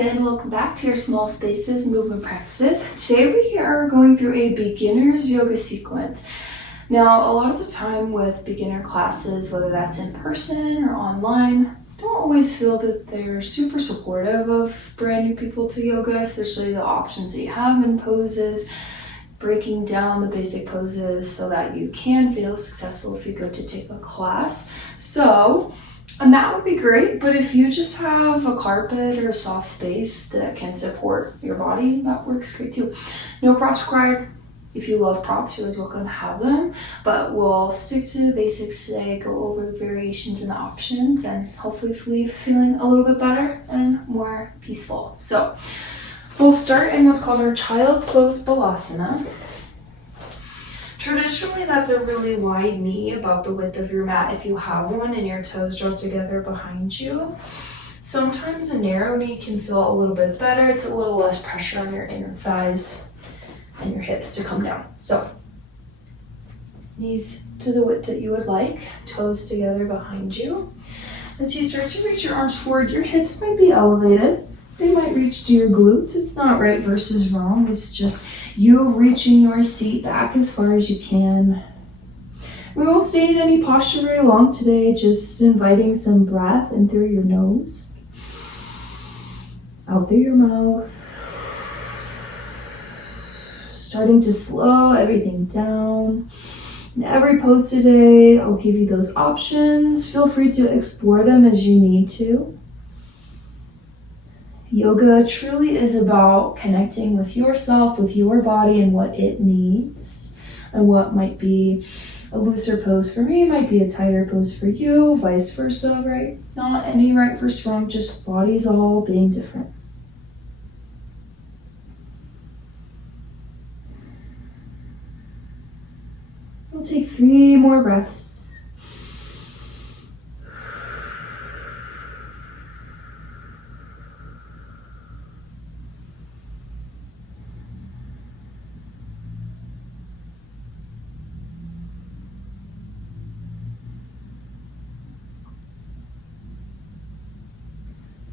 and welcome back to your Small Spaces movement practices. Today we are going through a beginner's yoga sequence. Now, a lot of the time with beginner classes, whether that's in person or online, don't always feel that they're super supportive of brand new people to yoga, especially the options that you have in poses, breaking down the basic poses so that you can feel successful if you go to take a class. So a mat would be great, but if you just have a carpet or a soft space that can support your body, that works great too. No props required. If you love props, you're always welcome to have them, but we'll stick to the basics today, go over the variations and the options, and hopefully leave feeling a little bit better and more peaceful. So we'll start in what's called our Child's Pose Balasana. Traditionally, that's a really wide knee, about the width of your mat if you have one, and your toes draw together behind you. Sometimes a narrow knee can feel a little bit better. It's a little less pressure on your inner thighs and your hips to come down. So knees to the width that you would like, toes together behind you. As you start to reach your arms forward, your hips might be elevated. They might reach to your glutes. It's not right versus wrong. It's just you reaching your seat back as far as you can. We won't stay in any posture very long today, just inviting some breath in through your nose, out through your mouth. Starting to slow everything down. In every pose today, I'll give you those options. Feel free to explore them as you need to. Yoga truly is about connecting with yourself, with your body, and what it needs. And what might be a looser pose for me might be a tighter pose for you, vice versa, right? Not any right versus wrong, just bodies all being different. We'll take 3 more breaths.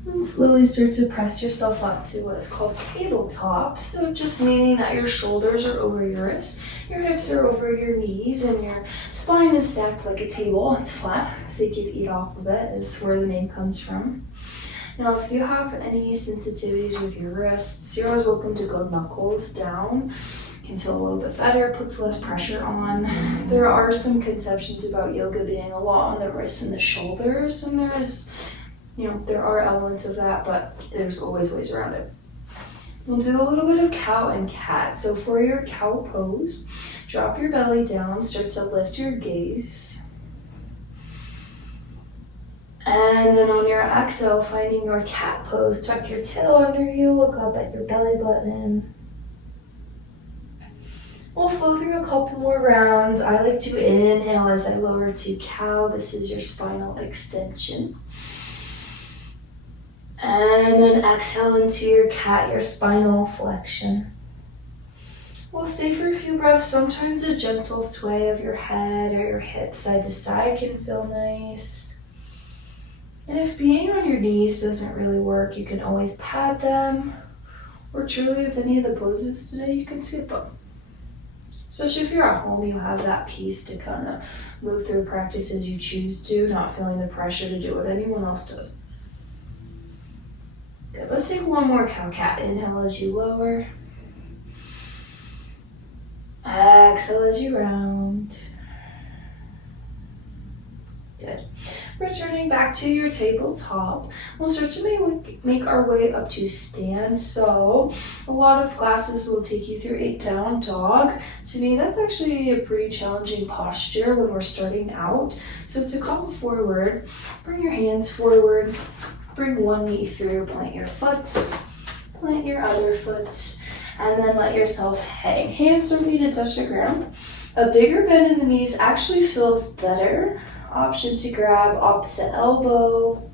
And slowly start to press yourself up to what is called tabletop. So just meaning that your shoulders are over your wrists, your hips are over your knees, and your spine is stacked like a table. It's flat, so you can eat off of it, is where the name comes from. Now, if you have any sensitivities with your wrists, you're always welcome to go knuckles down. Can feel a little bit better, puts less pressure on. There are some conceptions about yoga being a lot on the wrists and the shoulders, and there are elements of that, but there's always ways around it. We'll do a little bit of cow and cat. So for your cow pose, drop your belly down, start to lift your gaze. And then on your exhale, finding your cat pose, tuck your tail under you, look up at your belly button. We'll flow through a couple more rounds. I like to inhale as I lower to cow. This is your spinal extension. And then exhale into your cat, your spinal flexion. We'll stay for a few breaths. Sometimes a gentle sway of your head or your hips side to side can feel nice. And if being on your knees doesn't really work, you can always pad them. Or truly with any of the poses today, you can skip them. Especially if you're at home, you have that peace to kind of move through practice as you choose to, not feeling the pressure to do what anyone else does. Good, let's take one more cow-cat. Inhale as you lower. Exhale as you round. Good. Returning back to your tabletop, we'll start to make our way up to stand. So a lot of classes will take you through a down dog. To me, that's actually a pretty challenging posture when we're starting out. So to come forward, bring your hands forward. Bring one knee through, plant your foot, plant your other foot, and then let yourself hang. Hands don't need to touch the ground. A bigger bend in the knees actually feels better. Option to grab opposite elbow,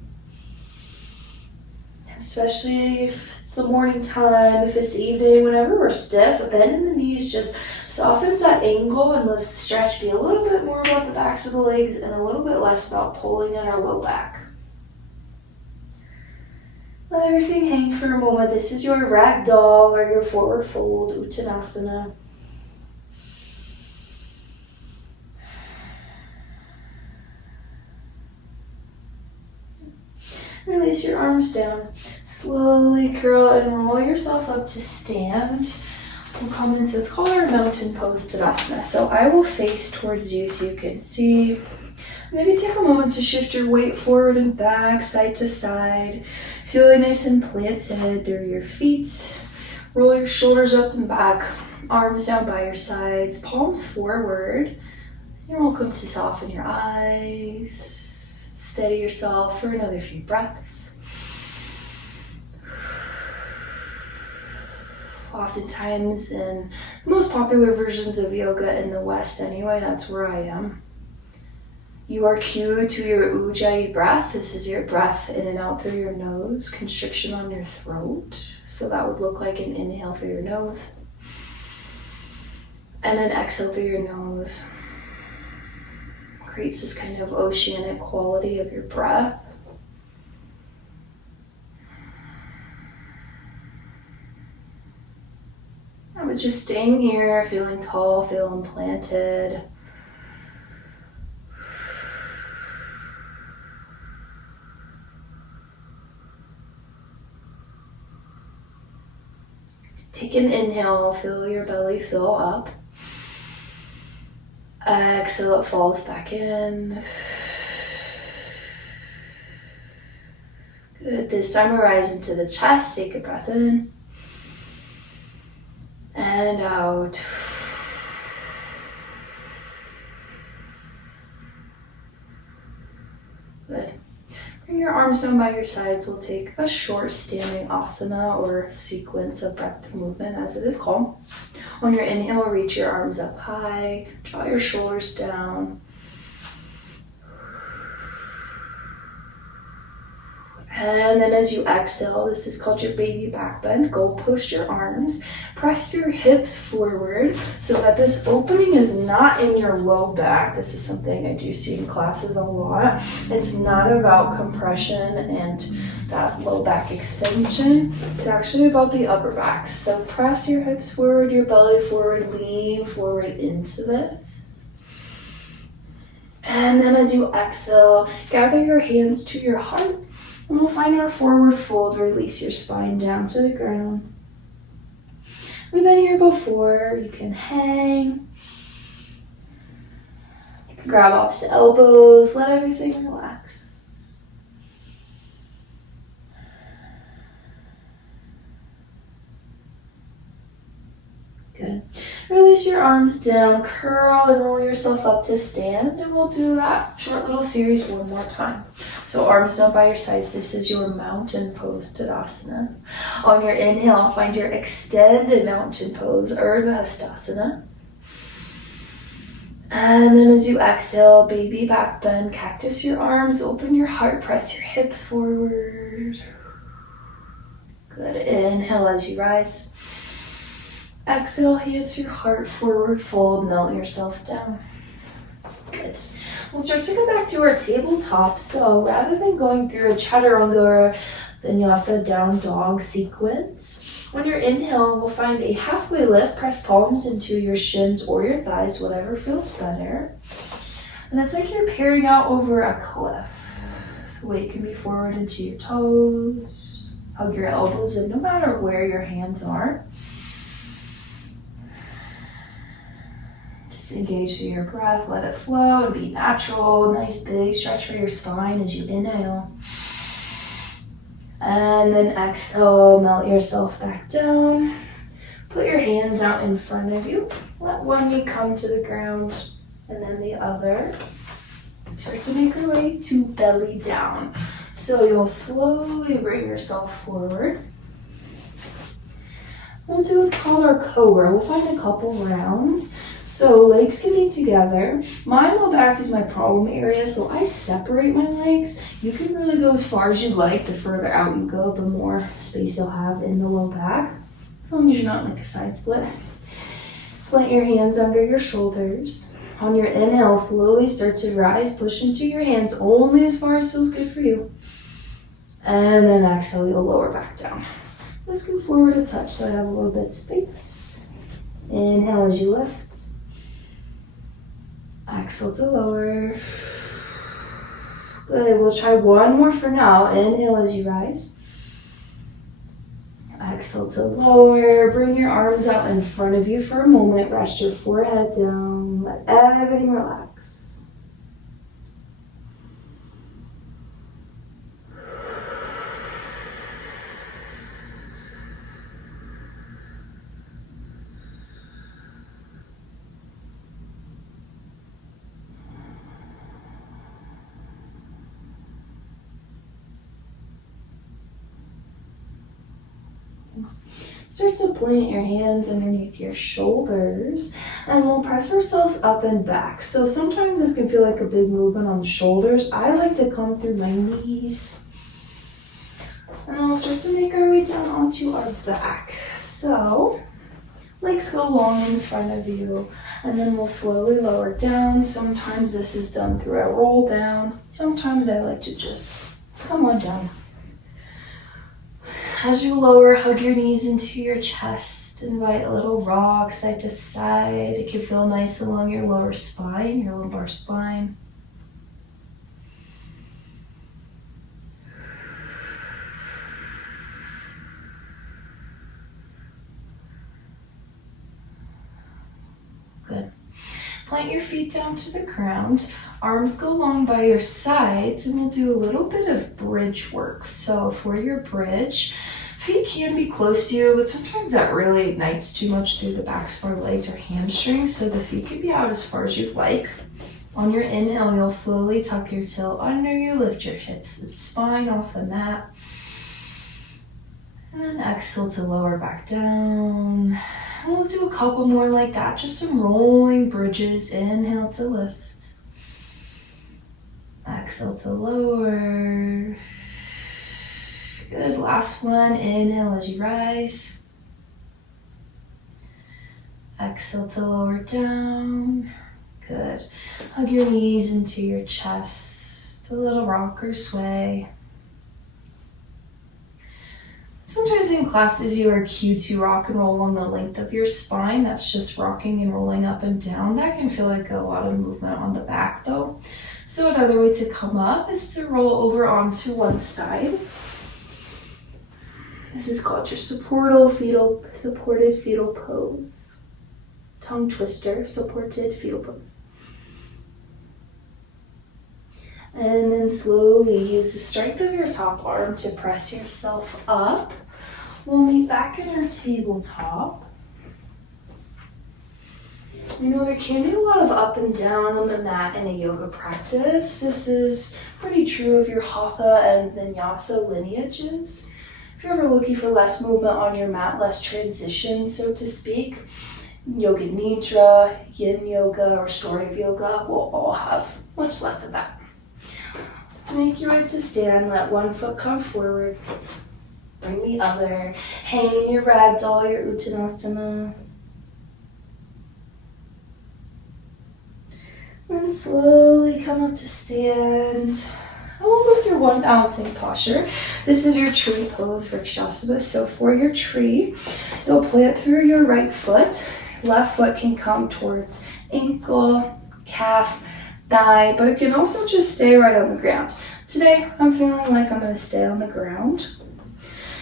especially if it's the morning time, if it's the evening, whenever we're stiff. A bend in the knees just softens that angle and lets the stretch be a little bit more about the backs of the legs and a little bit less about pulling in our low back. Let everything hang for a moment. This is your ragdoll or your forward fold, Uttanasana. Release your arms down. Slowly curl and roll yourself up to stand. We'll come into, it's called our mountain pose Tadasana. So I will face towards you so you can see. Maybe take a moment to shift your weight forward and back, side to side. Feeling nice and planted through your feet. Roll your shoulders up and back. Arms down by your sides. Palms forward. You're welcome to soften your eyes. Steady yourself for another few breaths. Oftentimes in the most popular versions of yoga in the West anyway, that's where I am. You are cued to your Ujjayi breath. This is your breath in and out through your nose, constriction on your throat. So that would look like an inhale through your nose. And an exhale through your nose. Creates this kind of oceanic quality of your breath. But just staying here, feeling tall, feeling planted. Take an inhale, feel your belly fill up. Exhale, it falls back in. Good. This time rise into the chest. Take a breath in. And out. Good. Bring your arms down by your sides. We'll take a short standing asana or sequence of breath movement as it is called. On your inhale, reach your arms up high, draw your shoulders down. And then as you exhale, this is called your baby back bend. Go post your arms, press your hips forward so that this opening is not in your low back. This is something I do see in classes a lot. It's not about compression and that low back extension. It's actually about the upper back. So press your hips forward, your belly forward, lean forward into this. And then as you exhale, gather your hands to your heart. And we'll find our forward fold. Release your spine down to the ground. We've been here before. You can hang. You can grab opposite elbows. Let everything relax. Good. Release your arms down, curl and roll yourself up to stand, and we'll do that short little series one more time. So arms down by your sides. This is your mountain pose Tadasana. On your inhale, find your extended mountain pose, Urdhva Hastasana. And then as you exhale, baby back bend, cactus your arms, open your heart, press your hips forward. Good. Inhale as you rise. Exhale, hands to your heart, forward fold, melt yourself down. Good. We'll start to come back to our tabletop. So rather than going through a chaturanga or vinyasa down dog sequence, on your inhale, we'll find a halfway lift. Press palms into your shins or your thighs, whatever feels better. And it's like you're peering out over a cliff. So weight can be forward into your toes. Hug your elbows in no matter where your hands are. Engage through your breath, let it flow and be natural. Nice big stretch for your spine as you inhale. And then exhale, melt yourself back down. Put your hands out in front of you. Let one knee come to the ground and then the other. Start to make your way to belly down. So you'll slowly bring yourself forward. We'll do what's called our cobra. We'll find a couple rounds. So legs can be together. My low back is my problem area, so I separate my legs. You can really go as far as you like. The further out you go, the more space you'll have in the low back. As long as you're not like a side split. Plant your hands under your shoulders. On your inhale, slowly start to rise. Push into your hands only as far as feels good for you. And then exhale, you'll lower back down. Let's go forward a touch so I have a little bit of space. Inhale as you lift. Exhale to lower. Good, we'll try one more for now. Inhale as you rise. Exhale to lower. Bring your arms out in front of you for a moment. Rest your forehead down. Let everything relax. Start to plant your hands underneath your shoulders and we'll press ourselves up and back. So sometimes this can feel like a big movement on the shoulders. I like to come through my knees. And then we'll start to make our way down onto our back. So legs go long in front of you and then we'll slowly lower down. Sometimes this is done through a roll down. Sometimes I like to just come on down. As you lower, hug your knees into your chest, invite a little rock side to side. It can feel nice along your lower spine, your lumbar spine. Good. Plant your feet down to the ground. Arms go long by your sides and we'll do a little bit of bridge work. So for your bridge, feet can be close to you, but sometimes that really ignites too much through the backs of our legs or hamstrings, so the feet can be out as far as you'd like. On your inhale, you'll slowly tuck your tail under you, lift your hips and spine off the mat. And then exhale to lower back down. And we'll do a couple more like that, just some rolling bridges. Inhale to lift. Exhale to lower. Good, last one. Inhale as you rise. Exhale to lower down. Good. Hug your knees into your chest. A little rock or sway. Sometimes in classes you are cued to rock and roll on the length of your spine. That's just rocking and rolling up and down. That can feel like a lot of movement on the back though. So another way to come up is to roll over onto one side. This is called your supported fetal pose. Tongue twister, supported fetal pose. And then slowly use the strength of your top arm to press yourself up. We'll meet back in our tabletop. You know, there can be a lot of up and down on the mat in a yoga practice. This is pretty true of your Hatha and Vinyasa lineages. If you're ever looking for less movement on your mat, less transition, so to speak, Yoga Nidra, Yin Yoga, or Restorative Yoga will all have much less of that. To make your way to stand, let one foot come forward, bring the other, hang your ragdoll, your Uttanasana. And slowly come up to stand. And we'll go through one balancing posture. This is your tree pose, Vrikshasana. So for your tree, you'll plant through your right foot. Left foot can come towards ankle, calf, thigh, but it can also just stay right on the ground. Today, I'm feeling like I'm going to stay on the ground.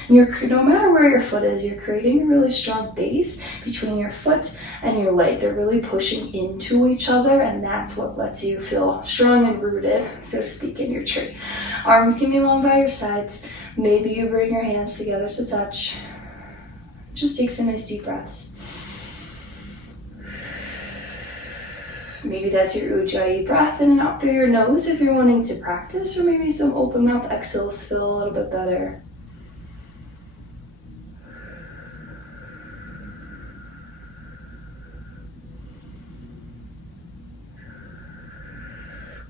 No matter where your foot is, you're creating a really strong base between your foot and your leg. They're really pushing into each other, and that's what lets you feel strong and rooted, so to speak, in your tree. Arms can be long by your sides. Maybe you bring your hands together to touch. Just take some nice deep breaths. Maybe that's your Ujjayi breath in and out through your nose if you're wanting to practice, or maybe some open mouth exhales feel a little bit better.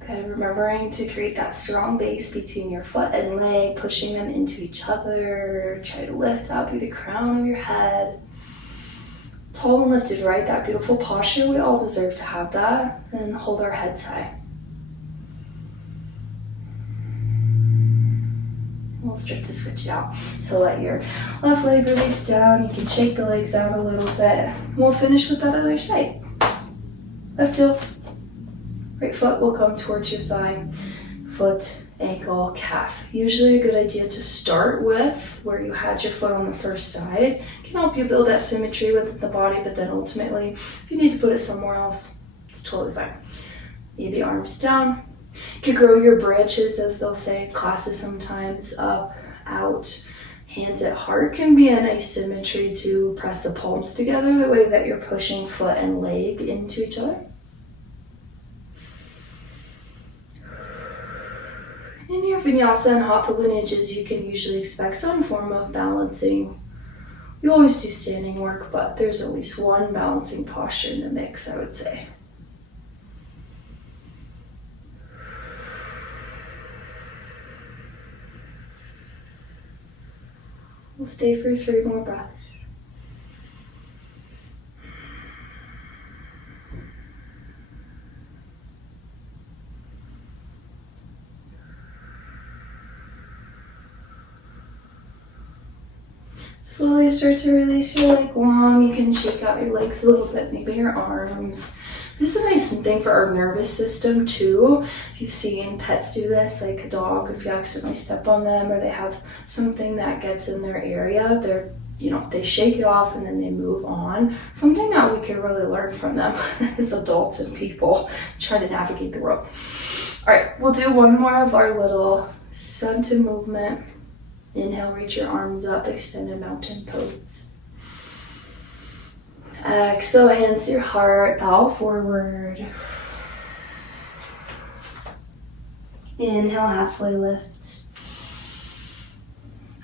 Okay, remembering to create that strong base between your foot and leg, pushing them into each other. Try to lift out through the crown of your head. Tall and lifted, right? That beautiful posture. We all deserve to have that. And hold our heads high. We'll start to switch it out. So let your left leg release down. You can shake the legs out a little bit. We'll finish with that other side. Left heel. Right foot will come towards your thigh. Foot, ankle, calf. Usually a good idea to start with where you had your foot on the first side. Can help you build that symmetry within the body, but then ultimately, if you need to put it somewhere else, it's totally fine. Maybe arms down. You could grow your branches, as they'll say in classes sometimes, up, out. Hands at heart can be a nice symmetry to press the palms together, the way that you're pushing foot and leg into each other. In your vinyasa and hatha lineages, you can usually expect some form of balancing. We always do standing work, but there's at least one balancing posture in the mix, I would say. We'll stay for 3 more breaths. Slowly start to release your leg long. You can shake out your legs a little bit, maybe your arms. This is a nice thing for our nervous system too. If you've seen pets do this, like a dog, if you accidentally step on them or they have something that gets in their area, they shake it off and then they move on. Something that we can really learn from them as adults and people trying to navigate the world. All right, we'll do one more of our little sun to movement. Inhale, reach your arms up, extended mountain pose. Exhale, hands to your heart, bow forward. Inhale, halfway lift.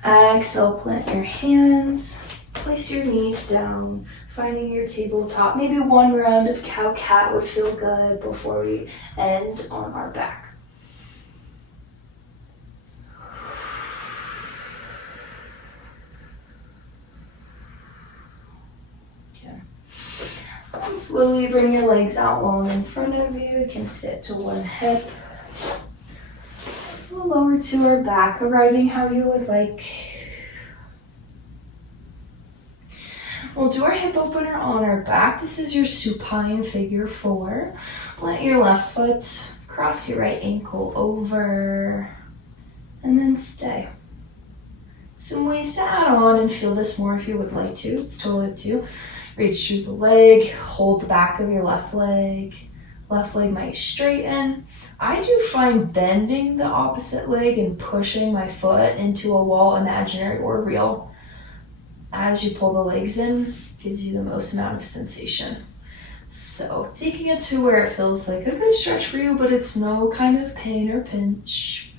Exhale, plant your hands. Place your knees down, finding your tabletop. Maybe one round of cow-cat would feel good before we end on our back. And slowly bring your legs out long in front of you. You can sit to one hip. We'll lower to our back, arriving how you would like. We'll do our hip opener on our back. This is your supine figure 4. Let your left foot cross your right ankle over, and then stay. Some ways to add on and feel this more if you would like to. It's totally up to you. Reach through the leg, hold the back of your left leg. Left leg might straighten. I do find bending the opposite leg and pushing my foot into a wall, imaginary or real, as you pull the legs in, gives you the most amount of sensation. So taking it to where it feels like a good stretch for you, but it's no kind of pain or pinch.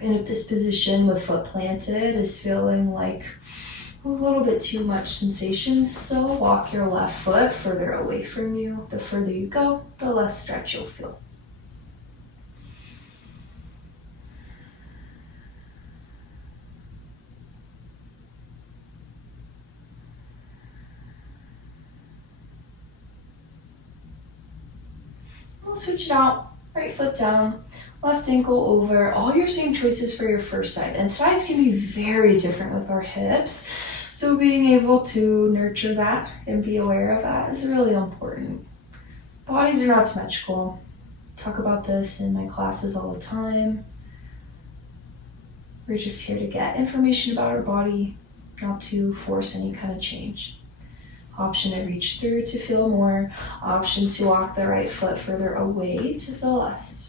And if this position with foot planted is feeling like a little bit too much sensation still, walk your left foot further away from you. The further you go, the less stretch you'll feel. We'll switch it out. Right foot down, left ankle over. All your same choices for your first side. And sides can be very different with our hips. So being able to nurture that and be aware of that is really important. Bodies are not symmetrical. Talk about this in my classes all the time. We're just here to get information about our body, not to force any kind of change. Option to reach through to feel more. Option to walk the right foot further away to feel less.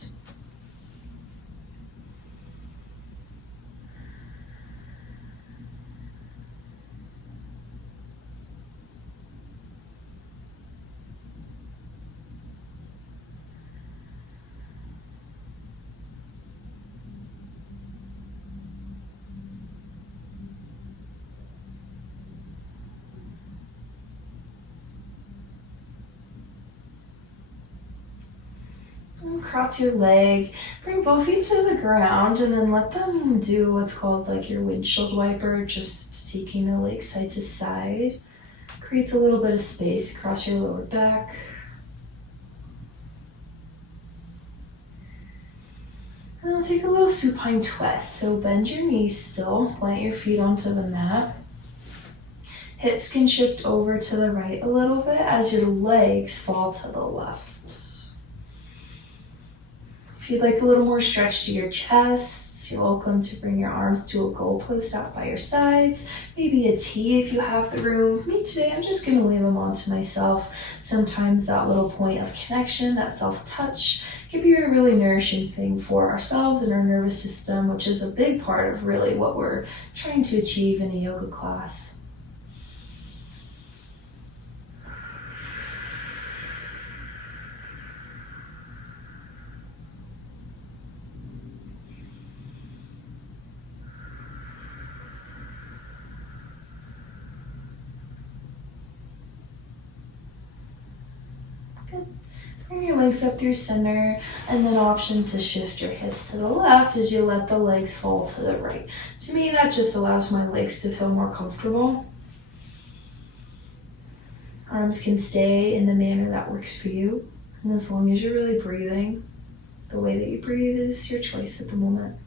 Cross your leg, bring both feet to the ground, and then let them do what's called like your windshield wiper, just taking the leg side to side. Creates a little bit of space across your lower back. And then we'll take a little supine twist. So bend your knees still, plant your feet onto the mat. Hips can shift over to the right a little bit as your legs fall to the left. If you'd like a little more stretch to your chest, you're welcome to bring your arms to a goalpost out by your sides, maybe a T if you have the room. Me today, I'm just going to leave them on to myself. Sometimes that little point of connection, that self-touch, can be a really nourishing thing for ourselves and our nervous system, which is a big part of really what we're trying to achieve in a yoga class. Bring your legs up through center, and then option to shift your hips to the left as you let the legs fall to the right. To me, that just allows my legs to feel more comfortable. Arms can stay in the manner that works for you, and as long as you're really breathing, the way that you breathe is your choice at the moment.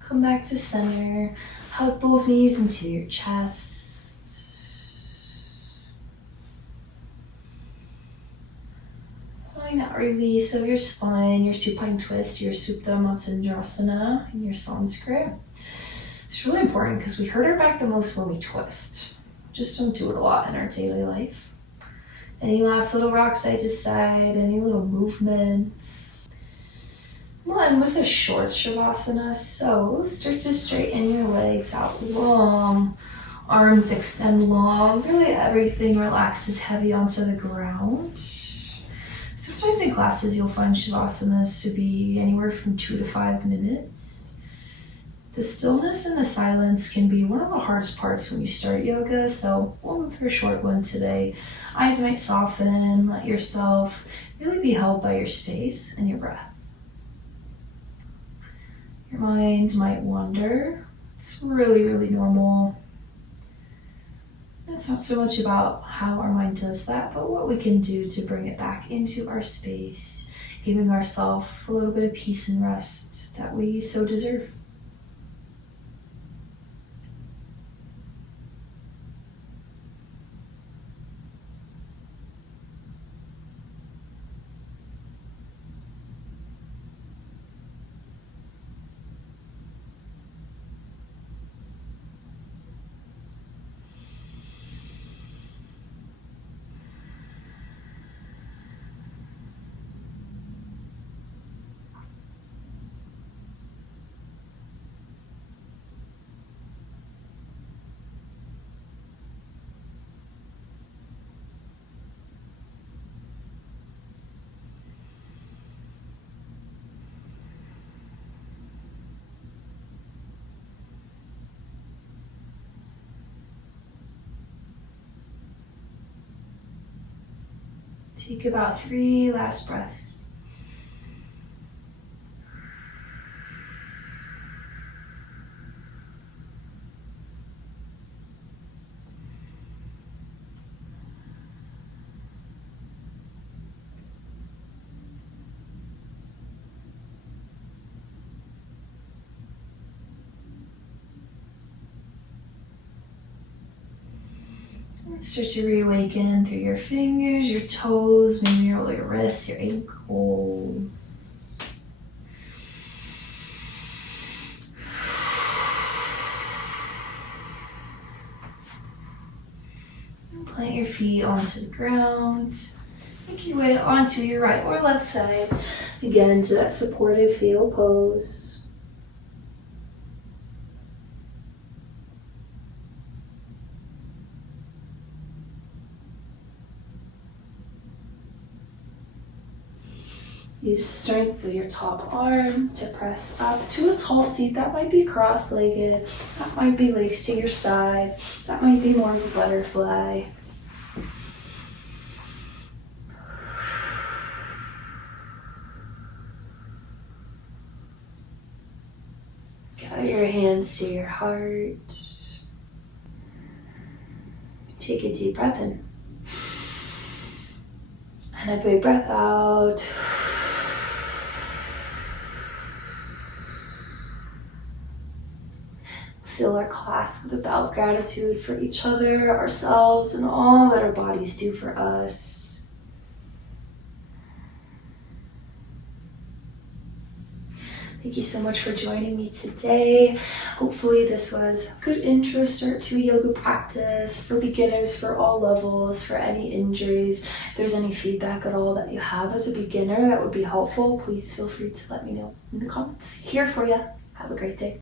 Come back to center, hug both knees into your chest. Allowing that release of your spine, your supine twist, your Supta Matsyendrasana in your Sanskrit. It's really important because we hurt our back the most when we twist. Just don't do it a lot in our daily life. Any last little rocks I decide, any little movements. One with a short Shavasana, so start to straighten your legs out long, arms extend long, really everything relaxes heavy onto the ground. Sometimes in classes you'll find Shavasanas to be anywhere from 2 to 5 minutes. The stillness and the silence can be one of the hardest parts when you start yoga, so we'll move through a short one today. Eyes might soften, let yourself really be held by your space and your breath. Your mind might wander. It's really, really normal. It's not so much about how our mind does that, but what we can do to bring it back into our space, giving ourselves a little bit of peace and rest that we so deserve. Take about 3 last breaths. Start to reawaken through your fingers, your toes, maybe your wrists, your ankles. And plant your feet onto the ground. Make your way onto your right or left side. Again, to that supportive fetal pose. Use the strength of your top arm to press up to a tall seat. That might be cross-legged, that might be legs to your side, that might be more of a butterfly. Gather your hands to your heart. Take a deep breath in. And a big breath out. Seal our class with a bow of gratitude for each other, ourselves, and all that our bodies do for us. Thank you so much for joining me today. Hopefully this was a good intro start to a yoga practice for beginners, for all levels, for any injuries. If there's any feedback at all that you have as a beginner that would be helpful, please feel free to let me know in the comments. Here for you. Have a great day.